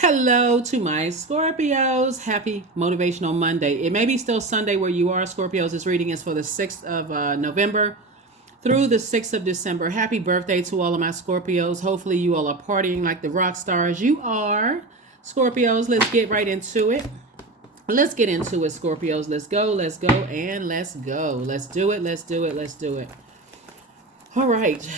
Hello to my Scorpios. Happy Motivational Monday. It may be still Sunday where you are, Scorpios. This reading is for the 6th of November through the 6th of December. Happy birthday to all of my Scorpios. Hopefully you all are partying like the rock stars you are. Scorpios, let's get right into it. Let's get into it, Scorpios. Let's go, and let's go. Let's do it, let's do it, let's do it. All right.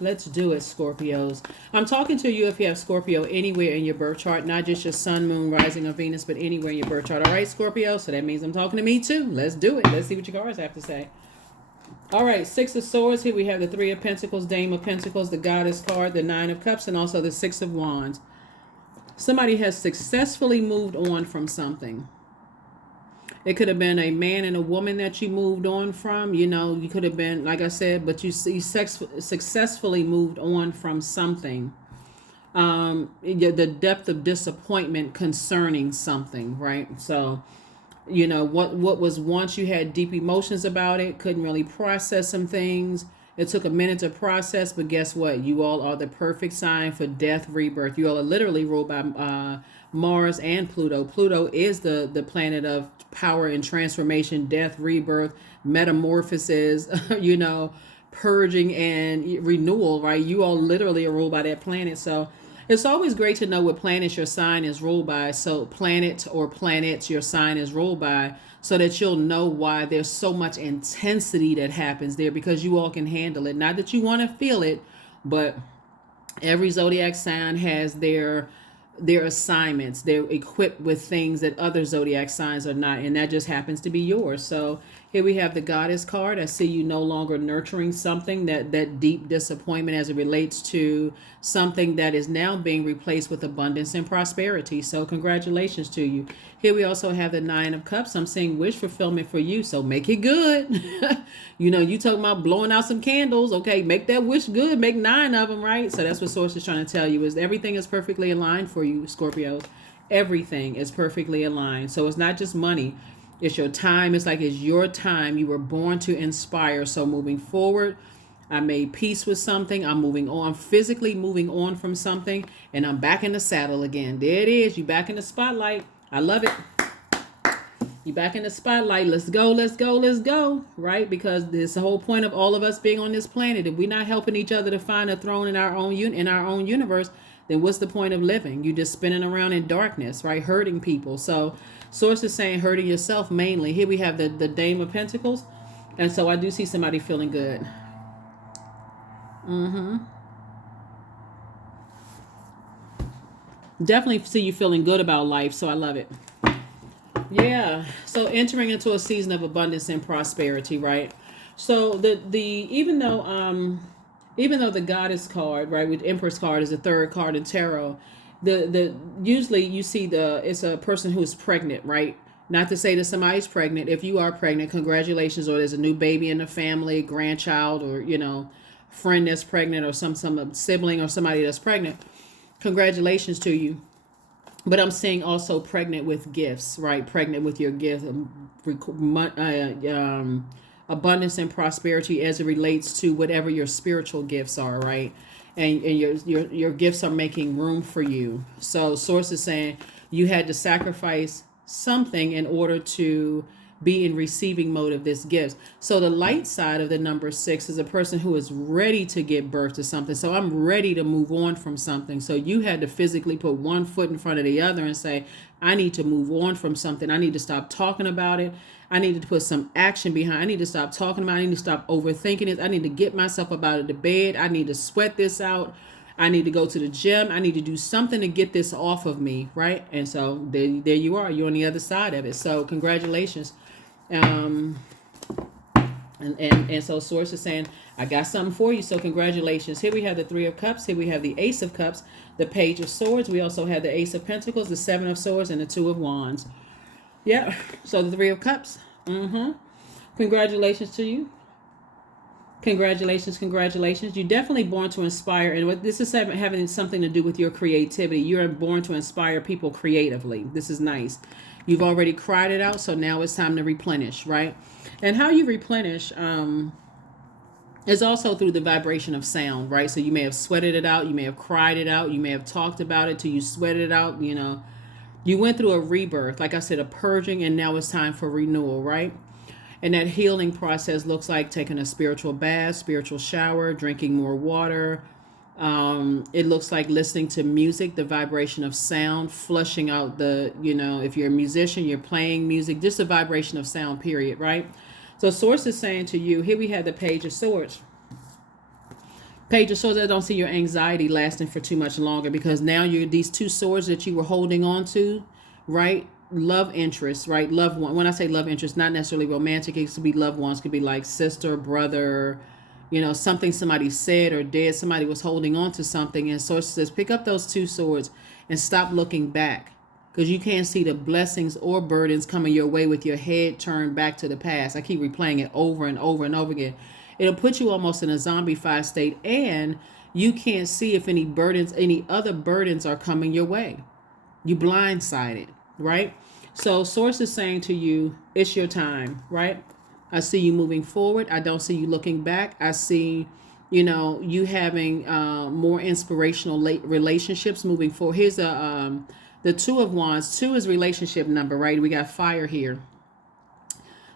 Let's do it, Scorpios. I'm talking to you if you have Scorpio anywhere in your birth chart, not just your sun, moon, rising, or Venus, but anywhere in your birth chart. All right, Scorpio? So that means I'm talking to me too. Let's do it. Let's see what your cards have to say. All right, Six of Swords. Here we have the Three of Pentacles, Dame of Pentacles, the Goddess card, the Nine of Cups, and also the Six of Wands. Somebody has successfully moved on from something. It could have been a man and a woman that you moved on from. You know, you could have been, like I said, but you successfully moved on from something. The depth of disappointment concerning something, right? So, you know, what was once you had deep emotions about it, couldn't really process some things. It took a minute to process, but guess what? You all are the perfect sign for death, rebirth. You all are literally ruled by Mars and Pluto. Pluto is the planet of power and transformation, death, rebirth, metamorphosis, you know, purging and renewal, right? You all literally are ruled by that planet. So it's always great to know what planet your sign is ruled by. So planet or planets your sign is ruled by, so that you'll know why there's so much intensity that happens there, because you all can handle it. Not that you want to feel it, but every zodiac sign has their assignments. They're equipped with things that other zodiac signs are not, and that just happens to be yours. So here we have the Goddess card. I see you no longer nurturing something, that deep disappointment as it relates to something that is now being replaced with abundance and prosperity. So congratulations to you. Here we also have the Nine of Cups. I'm seeing wish fulfillment for you, so make it good. You know, you talking about blowing out some candles. Okay, make that wish good. Make 9 of them, right? So that's what Source is trying to tell you, is everything is perfectly aligned for you, Scorpios. Everything is perfectly aligned. So it's not just money. It's your time. It's like it's your time. You were born to inspire. So moving forward, I made peace with something. I'm moving on, physically moving on from something, and I'm back in the saddle again. There it is. You back in the spotlight. I love it. You back in the spotlight. Let's go, let's go, let's go. Right? Because this the whole point of all of us being on this planet. If we're not helping each other to find a throne in our own universe, then what's the point of living? You just spinning around in darkness, right? Hurting people. So Source is saying hurting yourself mainly. Here we have the Dame of Pentacles. And so I do see somebody feeling good. Definitely see you feeling good about life. So I love it. Yeah. So entering into a season of abundance and prosperity, right? So the even though the Goddess card, right, with Empress card is the third card in tarot, the usually you see it's a person who is pregnant, right? Not to say that somebody's pregnant. If you are pregnant, congratulations, or there's a new baby in the family, grandchild, or you know, friend that's pregnant, or some sibling or somebody that's pregnant. Congratulations to you. But I'm saying also pregnant with gifts, right? Pregnant with your gift, abundance and prosperity as it relates to whatever your spiritual gifts are, right? And your gifts are making room for you. So Source is saying you had to sacrifice something in order to be in receiving mode of this gift. So the light side of the number 6 is a person who is ready to give birth to something. So I'm ready to move on from something. So you had to physically put one foot in front of the other and say, I need to move on from something. I need to stop talking about it. I need to put some action behind. I need to stop talking about it. I need to stop overthinking it. I need to get myself up out of the bed. I need to sweat this out. I need to go to the gym. I need to do something to get this off of me, right? And so there you are. You're on the other side of it. So congratulations. And so Source is saying, I got something for you, so congratulations. Here we have the Three of Cups. Here we have the Ace of Cups, the Page of Swords. We also have the Ace of Pentacles, the Seven of Swords, and the Two of Wands. Yeah, so the Three of Cups. Congratulations to you. Congratulations. You're definitely born to inspire, and what this is having something to do with your creativity. You're born to inspire people creatively. This is nice. You've already cried it out, so now it's time to replenish, right? And how you replenish, It's also through the vibration of sound, right? So you may have sweated it out, you may have cried it out, you may have talked about it till you sweated it out, you know. You went through a rebirth, like I said, a purging, and now it's time for renewal, right? And that healing process looks like taking a spiritual bath, spiritual shower, drinking more water. It looks like listening to music, the vibration of sound, flushing out the, you know, if you're a musician, you're playing music, just the vibration of sound, period, right? So Source is saying to you, here we have the Page of Swords. Page of Swords, I don't see your anxiety lasting for too much longer, because now you're these two swords that you were holding on to, right? Love interest, right? Love one. When I say love interest, not necessarily romantic. It could be loved ones. Could be like sister, brother, you know, something somebody said or did. Somebody was holding on to something. And Source says, pick up those two swords and stop looking back, because you can't see the blessings or burdens coming your way with your head turned back to the past. I keep replaying it over and over and over again. It'll put you almost in a zombified state, and you can't see if any burdens, any other burdens are coming your way. You blindsided, right? So Source is saying to you, it's your time, right? I see you moving forward. I don't see you looking back. I see, you know, you having more inspirational relationships moving forward. Here's the Two of Wands. Two is relationship number, right? We got fire here.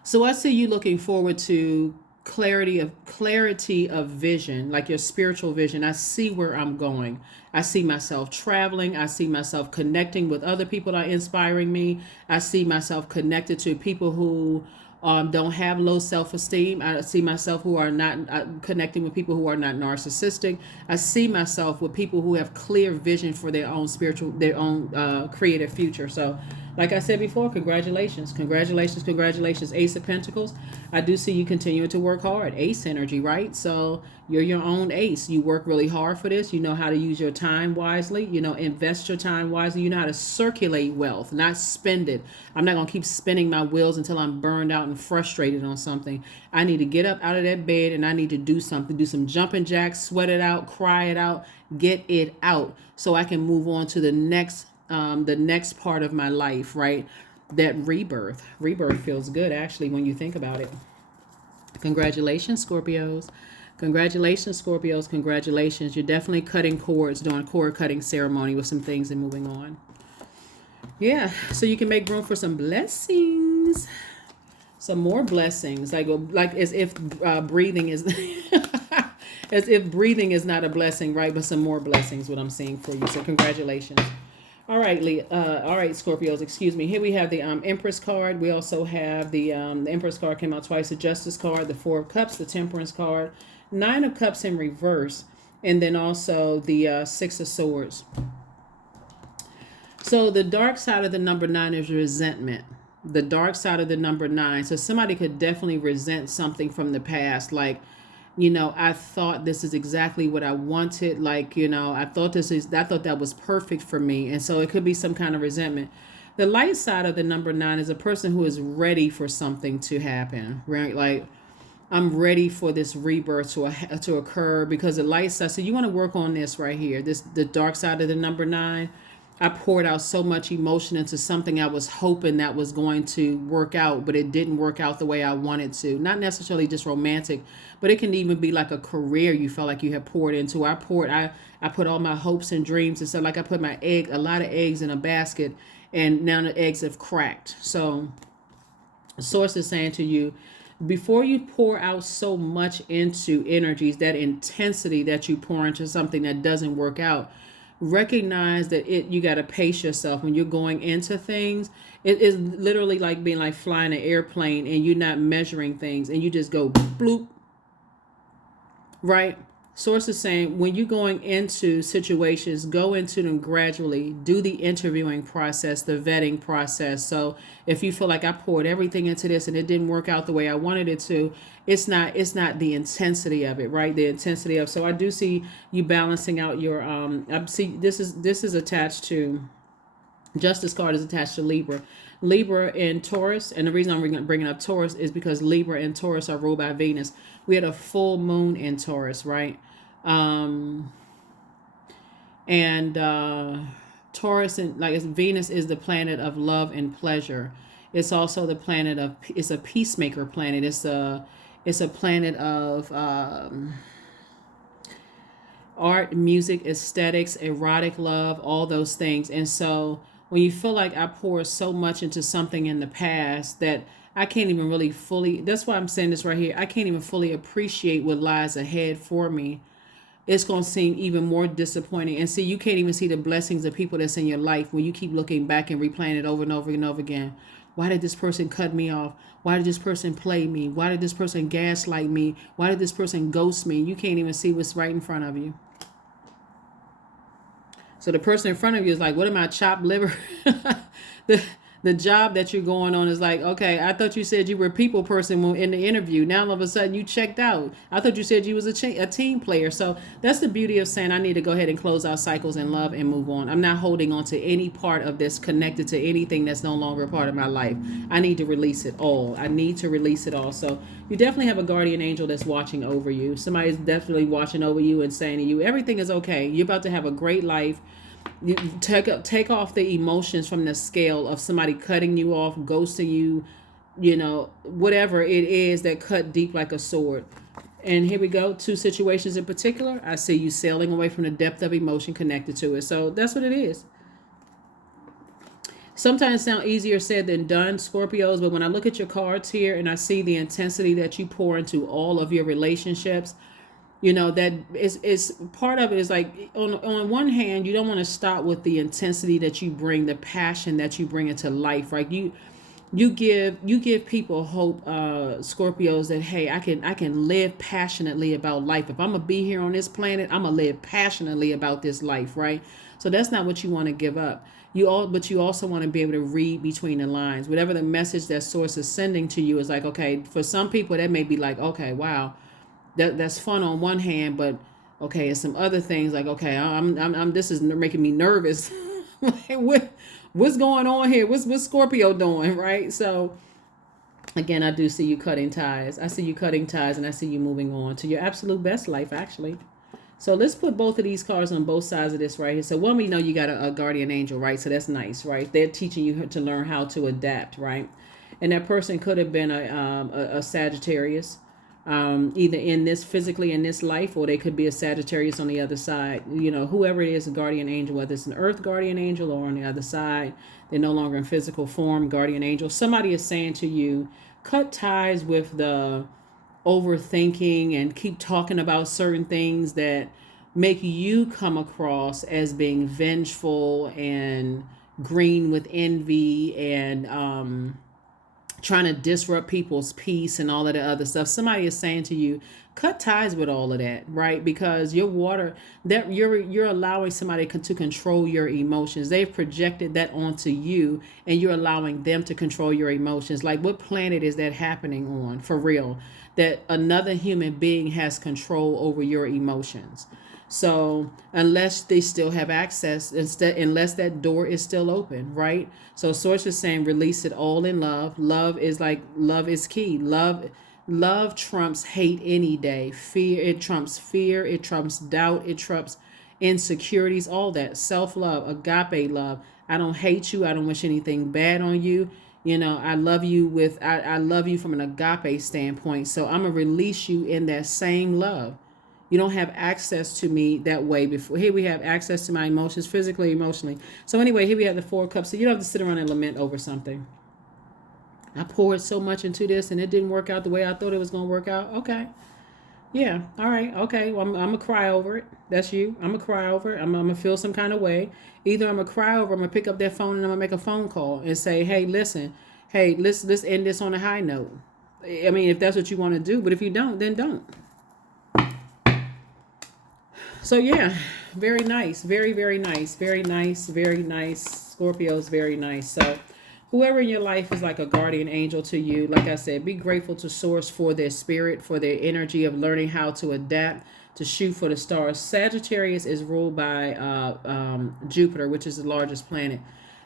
So I see you looking forward to clarity of vision, like your spiritual vision. I see where I'm going. I see myself traveling. I see myself connecting with other people that are inspiring me. I see myself connected to people who don't have low self-esteem. I see myself who are not connecting with people who are not narcissistic. I see myself with people who have clear vision for their own spiritual, their own creative future. So like I said before, congratulations, congratulations, congratulations. Ace of Pentacles. I do see you continuing to work hard. Ace energy, right? So you're your own ace. You work really hard for this. You know how to use your time wisely. You know, invest your time wisely. You know how to circulate wealth, not spend it. I'm not going to keep spinning my wheels until I'm burned out and frustrated on something. I need to get up out of that bed and I need to do something. Do some jumping jacks, sweat it out, cry it out, get it out so I can move on to the next part of my life, right? That rebirth. Rebirth feels good, actually, when you think about it. Congratulations, Scorpios. Congratulations, Scorpios. Congratulations. You're definitely cutting cords, doing a cord cutting ceremony with some things and moving on. Yeah, so you can make room for some blessings. Some more blessings. Like as if breathing is as if breathing is not a blessing, right? But some more blessings, what I'm seeing for you. So congratulations. All right, all right, Scorpios, excuse me. Here we have the Empress card. We also have the Empress card came out twice, the Justice card, the Four of Cups, the Temperance card, Nine of Cups in reverse, and then also the Six of Swords. So the dark side of the number 9 is resentment. The dark side of the number 9. So somebody could definitely resent something from the past, like, you know, I thought this is exactly what I wanted. Like, you know, I thought that was perfect for me. And so it could be some kind of resentment. The light side of the number 9 is a person who is ready for something to happen, right? Like, I'm ready for this rebirth to occur, because the light side. So you want to work on this right here. The dark side of the number 9. I poured out so much emotion into something I was hoping that was going to work out, but it didn't work out the way I wanted to. Not necessarily just romantic, but it can even be like a career you felt like you had poured into. I put all my hopes and dreams and stuff. Like I put a lot of eggs in a basket, and now the eggs have cracked. So Source is saying to you, before you pour out so much into energies, that intensity that you pour into something that doesn't work out, recognize that you got to pace yourself when you're going into things. It is literally like being like flying an airplane and you're not measuring things and you just go bloop, right? Source is saying when you're going into situations, go into them gradually. Do the interviewing process, the vetting process. So if you feel like I poured everything into this and it didn't work out the way I wanted it to, it's not the intensity of it, right? The intensity of. So I do see you balancing out your. I see this is attached to. Justice card is attached to Libra. Libra and Taurus, and the reason I'm bringing up Taurus is because Libra and Taurus are ruled by Venus. We had a full moon in Taurus, right? And Taurus, and like Venus is the planet of love and pleasure. It's also the planet of, it's a peacemaker planet. It's a planet of art, music, aesthetics, erotic love, all those things. And so when you feel like I poured so much into something in the past that I can't even really fully, that's why I'm saying this right here. I can't even fully appreciate what lies ahead for me. It's going to seem even more disappointing. And see, you can't even see the blessings of people that's in your life when you keep looking back and replaying it over and over and over again. Why did this person cut me off? Why did this person play me? Why did this person gaslight me? Why did this person ghost me? You can't even see what's right in front of you. So the person in front of you is like, what am I, chopped liver? the the job that you're going on is like, okay, I thought you said you were a people person in the interview. Now all of a sudden you checked out. I thought you said you was a team player. So that's the beauty of saying I need to go ahead and close out cycles in love and move on. I'm not holding on to any part of this connected to anything that's no longer a part of my life. I need to release it all. I need to release it all. So you definitely have a guardian angel that's watching over you. Somebody's definitely watching over you and saying to you, everything is okay. You're about to have a great life. You take off the emotions from the scale of somebody cutting you off, ghosting you, whatever it is that cut deep like a sword. And here we go, two situations in particular. I see you sailing away from the depth of emotion connected to it. So that's what it is. Sometimes it sounds easier said than done, Scorpios, but when I look at your cards here and I see the intensity that you pour into all of your relationships, that is part of it is like on one hand, you don't want to stop with the intensity that you bring, the passion that you bring into life, right? You give people hope, Scorpios, that hey, I can live passionately about life. If I'm gonna be here on this planet, I'm gonna live passionately about this life, right? So that's not what you want to give up. But you also want to be able to read between the lines. Whatever the message that source is sending to you is like, okay, for some people that may be like, okay, wow, that's fun on one hand, but okay, and some other things like, okay, I'm this is making me nervous. Like, what's going on here? What's Scorpio doing, right? So again, I do see you cutting ties. I see you cutting ties, and I see you moving on to your absolute best life, actually. So let's put both of these cards on both sides of this right here. So one, we know you got a guardian angel, right? So that's nice, right? They're teaching you to learn how to adapt, right? And that person could have been a Sagittarius, either in this physically in this life, or they could be a Sagittarius on the other side. Whoever it is, a guardian angel, whether it's an earth guardian angel or on the other side, they're no longer in physical form, guardian angel. Somebody is saying to you, cut ties with the overthinking and keep talking about certain things that make you come across as being vengeful and green with envy and trying to disrupt people's peace and all of the other stuff. Somebody is saying to you, cut ties with all of that, right? Because your water, that you're allowing somebody to control your emotions. They've projected that onto you, and you're allowing them to control your emotions. Like, what planet is that happening on, for real? That another human being has control over your emotions. So unless they still have access, unless that door is still open, right? So source is saying release it all in love. Love is key. Love trumps hate any day. Fear, it trumps doubt, it trumps insecurities, all that. Self-love, agape love. I don't hate you. I don't wish anything bad on you. I love you I love you from an agape standpoint. So I'm gonna release you in that same love. You don't have access to me that way before. Here we have access to my emotions, physically, emotionally. So anyway, here we have the Four of Cups. So you don't have to sit around and lament over something. I poured so much into this and it didn't work out the way I thought it was going to work out. Okay. Yeah. All right. Okay. Well, I'm going to cry over it. That's you. I'm going to cry over it. I'm going to feel some kind of way. Either I'm going to cry over, I'm going to pick up that phone and I'm going to make a phone call and say, hey, listen, hey, let's end this on a high note. I mean, if that's what you want to do, but if you don't, then don't. So yeah, very nice. Very, very nice. Very nice. Very nice. Scorpio's very nice. So whoever in your life is like a guardian angel to you, like I said, be grateful to source for their spirit, for their energy of learning how to adapt, to shoot for the stars. Sagittarius is ruled by Jupiter, which is the largest planet.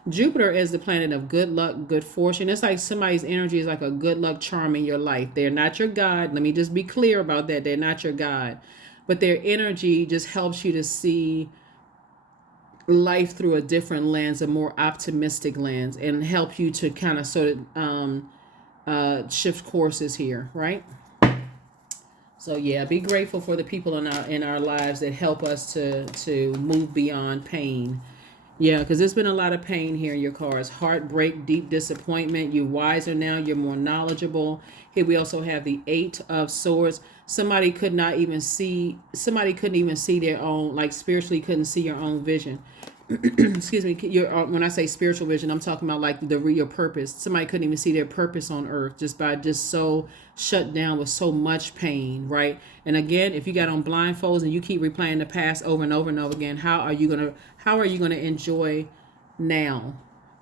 Jupiter is the planet of good luck, good fortune. It's like somebody's energy is like a good luck charm in your life. They're not your God. Let me just be clear about that. They're not your God. But their energy just helps you to see life through a different lens, a more optimistic lens, and help you to kind of sort of shift courses here, right? So yeah, be grateful for the people in our lives that help us to move beyond pain. Yeah, because there's been a lot of pain here in your cards. Heartbreak, deep disappointment. You're wiser now. You're more knowledgeable. Here we also have the Eight of Swords. Somebody could not even see. Somebody couldn't even see their own, like spiritually, couldn't see your own vision. Excuse me. When I say spiritual vision, I'm talking about like your purpose. Somebody couldn't even see their purpose on earth just by just so shut down with so much pain, right? And again, if you got on blindfolds and you keep replaying the past over and over and over again, how are you gonna enjoy now?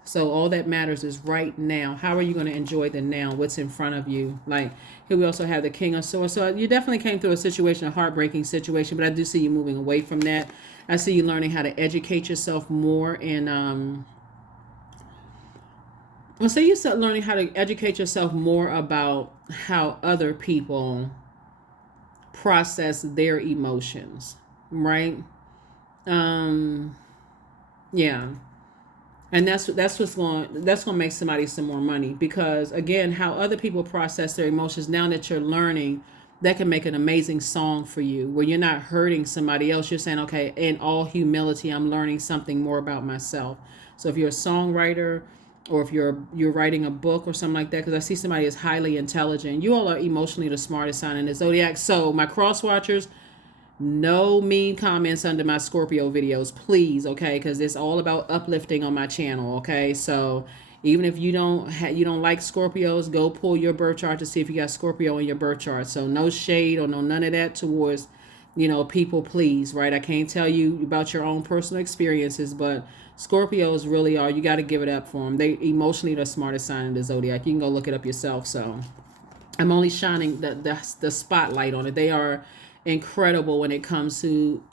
So all that matters is right now. How are you going to enjoy the now? What's in front of you? Like here we also have the King of Swords. So you definitely came through a situation, a heartbreaking situation, but I do see you moving away from that. I see you learning how to educate yourself more, and I see you start learning how to educate yourself more about how other people process their emotions, right? Um, yeah. And that's going to make somebody some more money, because again, how other people process their emotions, now that you're learning, that can make an amazing song for you, where you're not hurting somebody else. You're saying, okay, in all humility, I'm learning something more about myself. So if you're a songwriter, or if you're writing a book or something like that, because I see somebody is highly intelligent. You all are emotionally the smartest sign in the zodiac. So my cross watchers, no mean comments under my Scorpio videos, please, okay? Because it's all about uplifting on my channel, okay? So even if you don't like Scorpios, go pull your birth chart to see if you got Scorpio in your birth chart. So no shade or no none of that towards, people, please, right? I can't tell you about your own personal experiences, but Scorpios really are. You got to give it up for them. They emotionally the smartest sign in the zodiac. You can go look it up yourself. So I'm only shining the spotlight on it. They are incredible when it comes to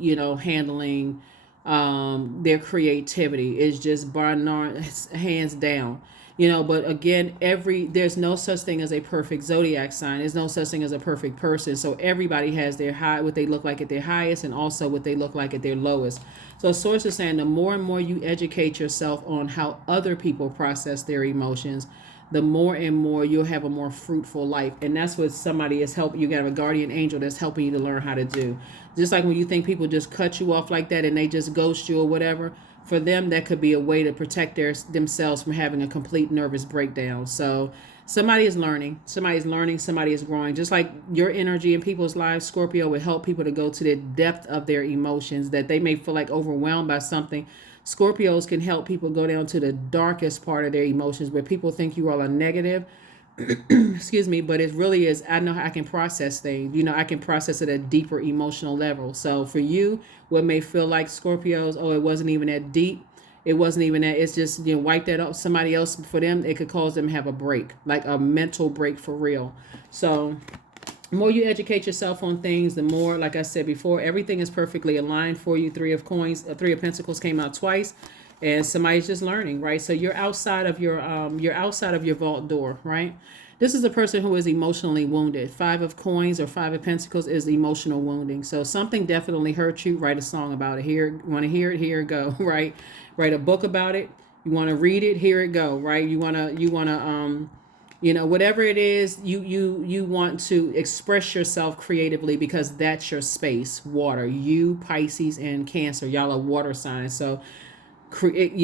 handling their creativity. It's just bar none, hands down. But again, there's no such thing as a perfect zodiac sign. There's no such thing as a perfect person. So everybody has their what they look like at their highest, and also what they look like at their lowest. So source is saying the more and more you educate yourself on how other people process their emotions, the more and more you'll have a more fruitful life. And that's what somebody is helping you. Got a guardian angel that's helping you to learn how to do. Just like when you think people just cut you off like that and they just ghost you or whatever, for them that could be a way to protect themselves from having a complete nervous breakdown. So somebody is learning, somebody is growing. Just like your energy in people's lives, Scorpio, would help people to go to the depth of their emotions, that they may feel like overwhelmed by something. Scorpios can help people go down to the darkest part of their emotions, where people think you all are negative. Excuse me, but it really is. I know how I can process things. I can process it at a deeper emotional level. So for you, what may feel like Scorpios, oh, it wasn't even that deep. It wasn't even that. It's just, wipe that up. Somebody else, for them, it could cause them to have a break, like a mental break for real. So the more you educate yourself on things, the more, like I said before, everything is perfectly aligned for you. Three of Pentacles came out twice, and somebody's just learning, right? So you're outside of your vault door, right? This is a person who is emotionally wounded. Five of Coins or Five of Pentacles is emotional wounding. So something definitely hurt you. Write a song about it. Here, want to hear it? Here it go. Right? Write a book about it. You want to read it? Here it go. Right? You wanna whatever it is, you want to express yourself creatively, because that's your space. Water. You, Pisces, and Cancer, y'all are water signs. So create,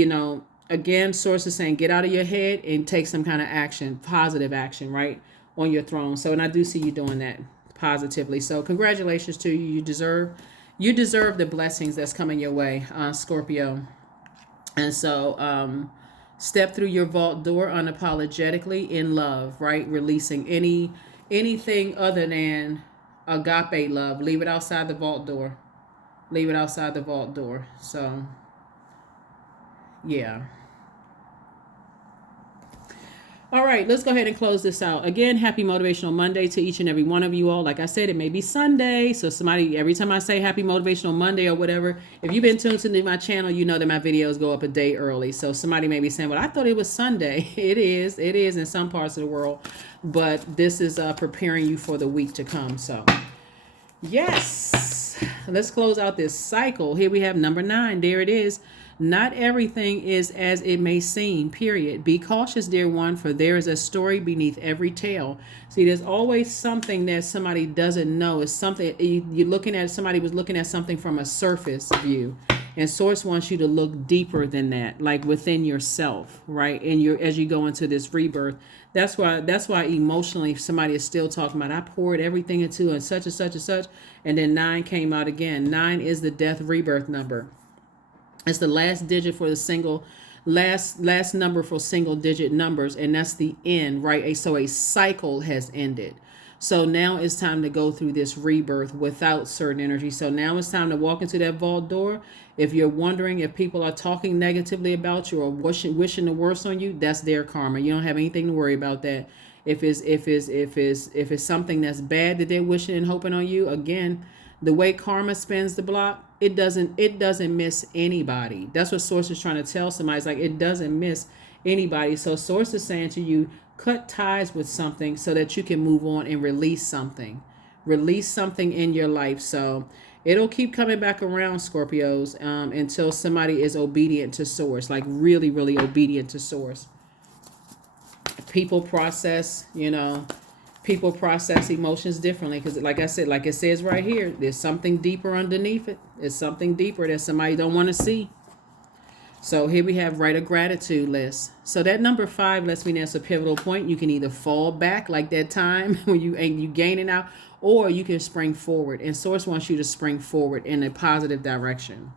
again, source is saying get out of your head and take some kind of action, positive action, right, on your throne. So, and I do see you doing that positively. So congratulations to you. You deserve the blessings that's coming your way, Scorpio. And so step through your vault door unapologetically in love, right? Releasing anything other than agape love. Leave it outside the vault door. Leave it outside the vault door. So yeah. All right, let's go ahead and close this out. Again, happy Motivational Monday to each and every one of you all. Like I said, it may be Sunday. So every time I say happy Motivational Monday or whatever, if you've been tuned into my channel, you know that my videos go up a day early. So somebody may be saying, well, I thought it was Sunday. It is in some parts of the world. But this is preparing you for the week to come. So yes, let's close out this cycle. Here we have number 9. There it is. Not everything is as it may seem, period. Be cautious, dear one, for there is a story beneath every tale. See, there's always something that somebody doesn't know. It's something you're looking at, somebody was looking at something from a surface view. And Source wants you to look deeper than that, like within yourself, right? And you're as you go into this rebirth. That's why emotionally somebody is still talking about I poured everything into and such and such and such. And then 9 came out again. 9 is the death rebirth number. It's the last digit for the single, last number for single digit numbers, and that's the end, right? So a cycle has ended. So now it's time to go through this rebirth without certain energy. So now it's time to walk into that vault door. If you're wondering if people are talking negatively about you or wishing the worst on you, that's their karma. You don't have anything to worry about that. If it's something that's bad that they're wishing and hoping on you, again, the way karma spins the block, it doesn't miss anybody. That's what Source is trying to tell somebody. It's like it doesn't miss anybody. So Source is saying to you, cut ties with something so that you can move on and release something. Release something in your life. So it'll keep coming back around, Scorpios, until somebody is obedient to Source, like really, really obedient to Source. People process emotions differently because, like I said, like it says right here, there's something deeper underneath it. There's something deeper that somebody don't want to see. So here we have write a gratitude list. So that number 5 lets me know it's a pivotal point. You can either fall back like that time when you gaining out, or you can spring forward. And Source wants you to spring forward in a positive direction,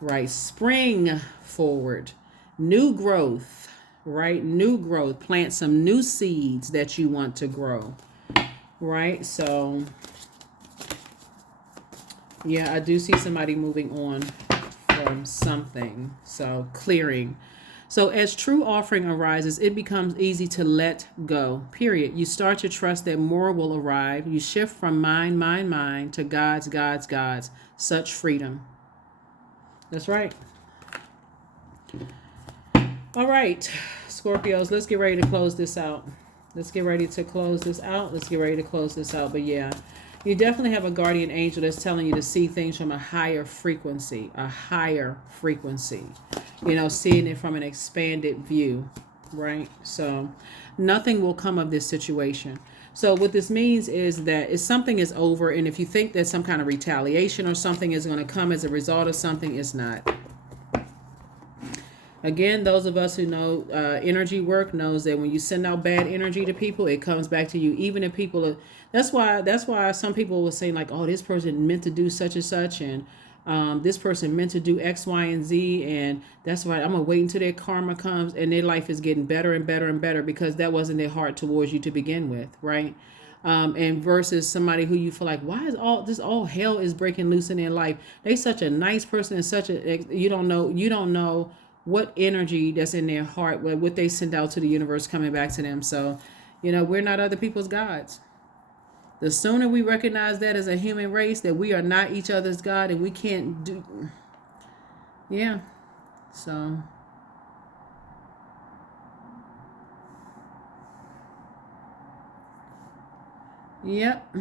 right? Spring forward, new growth, right? New growth. Plant some new seeds that you want to grow, right? So yeah, I do see somebody moving on from something. So clearing. So as true offering arises, it becomes easy to let go, period. You start to trust that more will arrive. You shift from mine to God's. Such freedom. That's right. All right, Scorpios, let's get ready to close this out. But yeah, you definitely have a guardian angel that's telling you to see things from a higher frequency. Seeing it from an expanded view, right? So nothing will come of this situation. So what this means is that if something is over, and if you think that some kind of retaliation or something is going to come as a result of something, it's not. Again, those of us who know energy work knows that when you send out bad energy to people, it comes back to you. Even if people are, that's why some people will say like, oh, this person meant to do such and such, and this person meant to do X, Y, and Z, and that's why I'm gonna wait until their karma comes, and their life is getting better and better and better because that wasn't their heart towards you to begin with, right? And versus somebody who you feel like, why is all hell is breaking loose in their life? They such a nice person and such a you don't know what energy that's in their heart, what they send out to the universe coming back to them. So, we're not other people's gods. The sooner we recognize that as a human race, that we are not each other's God and we can't do, yeah. So, yep.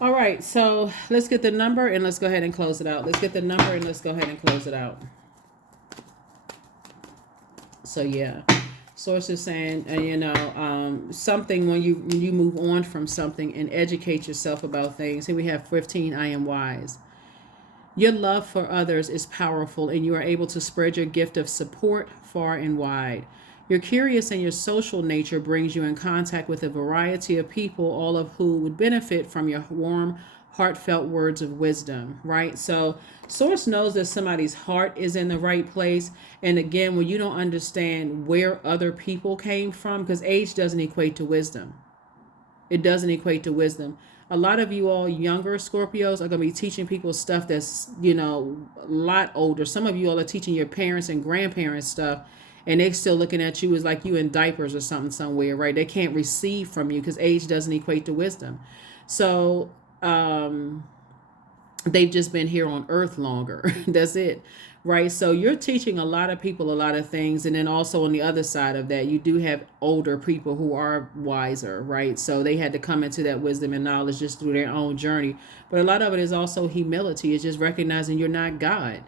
All right, so let's get the number and let's go ahead and close it out. So yeah, Source is saying, something when you move on from something and educate yourself about things. Here we have 15 I am wise. Your love for others is powerful, and you are able to spread your gift of support far and wide. Your curious and your social nature brings you in contact with a variety of people, all of who would benefit from your warm, heartfelt words of wisdom, right? So Source knows that somebody's heart is in the right place. And again, when you don't understand where other people came from, because age doesn't equate to wisdom. It doesn't equate to wisdom. A lot of you all younger Scorpios are going to be teaching people stuff that's, a lot older. Some of you all are teaching your parents and grandparents stuff, and they're still looking at you as like you in diapers or something somewhere, right? They can't receive from you because age doesn't equate to wisdom. So they've just been here on earth longer. That's it. Right. So you're teaching a lot of people a lot of things. And then also on the other side of that, you do have older people who are wiser. Right. So they had to come into that wisdom and knowledge just through their own journey. But a lot of it is also humility. It's just recognizing you're not God,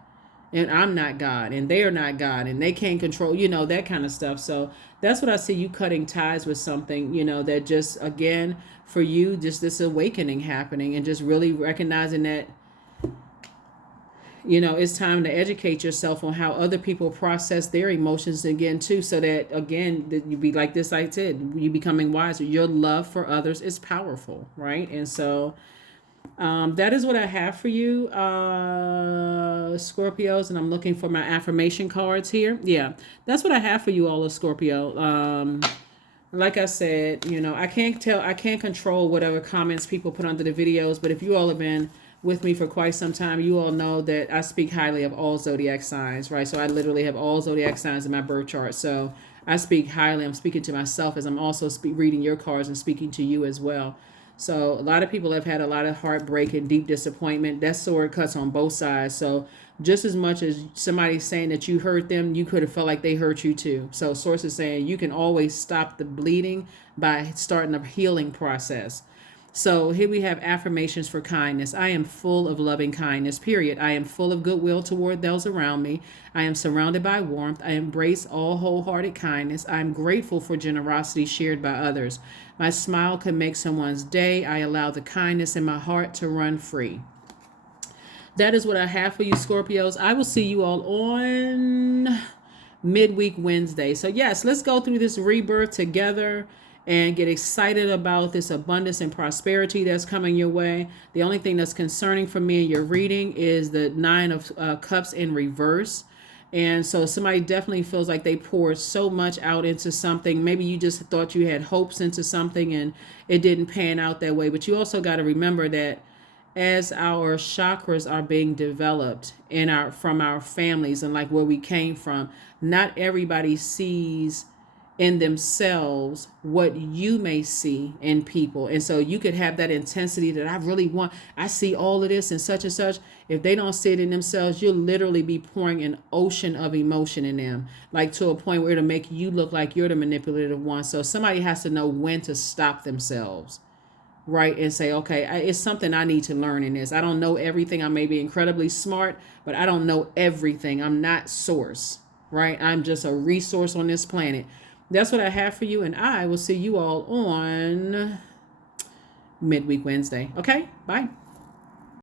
and I'm not God, and they are not God, and they can't control, that kind of stuff. So that's what I see, you cutting ties with something, that just, again, for you, just this awakening happening, and just really recognizing that, it's time to educate yourself on how other people process their emotions again too, so that again that you be like this, I said, you becoming wiser. Your love for others is powerful, right? And so that is what I have for you, Scorpios. And I'm looking for my affirmation cards here. Yeah, that's what I have for you all of Scorpio. Like I said, I can't control whatever comments people put under the videos, but if you all have been with me for quite some time, you all know that I speak highly of all zodiac signs, right? So I literally have all zodiac signs in my birth chart. So I speak highly. I'm speaking to myself as I'm also reading your cards and speaking to you as well. So a lot of people have had a lot of heartbreak and deep disappointment. That sword cuts on both sides. So just as much as somebody's saying that you hurt them, you could have felt like they hurt you too. So source is saying you can always stop the bleeding by starting a healing process. So here we have affirmations for kindness. I am full of loving kindness, period. I am full of goodwill toward those around me. I am surrounded by warmth. I embrace all wholehearted kindness. I am grateful for generosity shared by others. My smile can make someone's day. I allow the kindness in my heart to run free. That is what I have for you, Scorpios. I will see you all on midweek Wednesday. So yes, let's go through this rebirth together and get excited about this abundance and prosperity that's coming your way. The only thing that's concerning for me in your reading is the Nine of Cups in reverse. And so somebody definitely feels like they poured so much out into something. Maybe you just thought you had hopes into something and it didn't pan out that way. But you also got to remember that as our chakras are being developed from our families and like where we came from, not everybody sees in themselves what you may see in people. And so you could have that intensity that I see all of this and such. If they don't see it in themselves, you'll literally be pouring an ocean of emotion in them, like to a point where it'll make you look like you're the manipulative one. So somebody has to know when to stop themselves, right? And say, okay, it's something I need to learn in this. I don't know everything. I may be incredibly smart, but I don't know everything. I'm not source, right? I'm just a resource on this planet. That's what I have for you, and I will see you all on midweek Wednesday. Okay, bye.